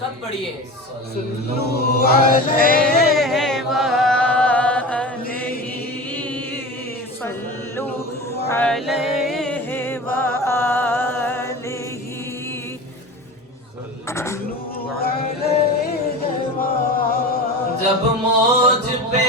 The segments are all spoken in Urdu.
سب پڑھیے صلو علیہ وآلہ، صلو علیہ وآلہ، صلو علیہ وآلہ۔ جب موج پہ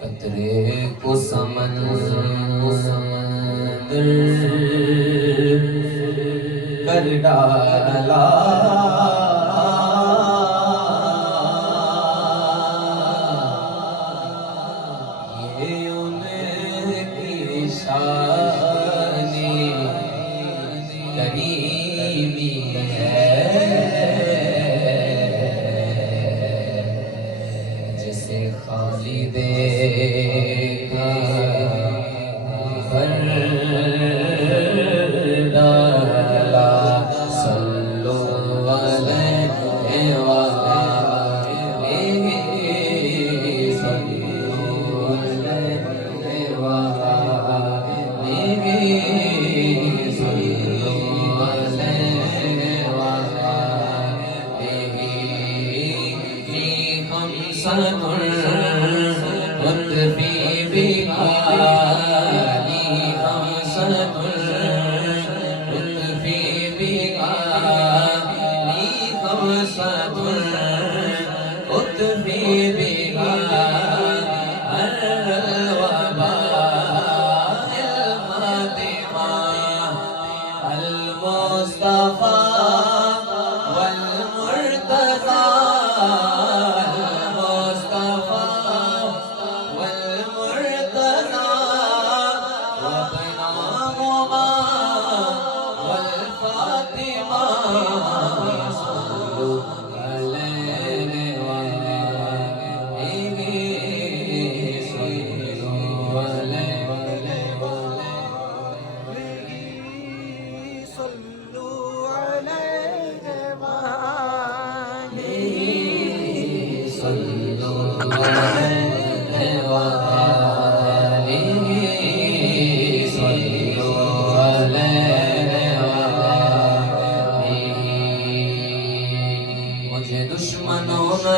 قطرے کو سمندر کر ڈالا، یہ ان کی شان کریمی ہے، جسے خالی دیکھا بھر ڈالا۔ صلو علیہ وآلہ، صلو علیہ وآلہ، صلو علیہ وآلہ،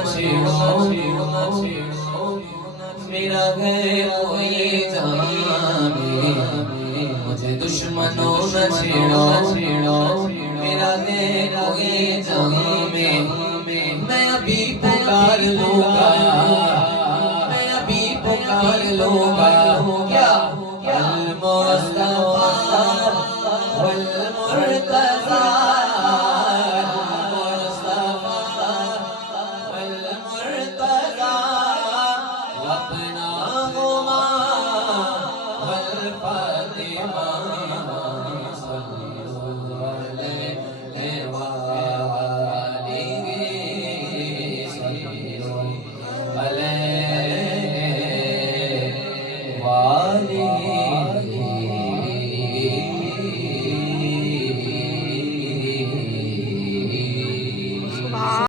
فی خمسۃ میرا ہے کوئی جام، مجھے دشمنوں نہ چھیڑو، میرا ہے کوئی جام، میں ابھی پکار لوں گا، میں ابھی پکار لوں گا، کیا المصطفیٰ والمرتضیٰ، اپنا غمام والفاطمہ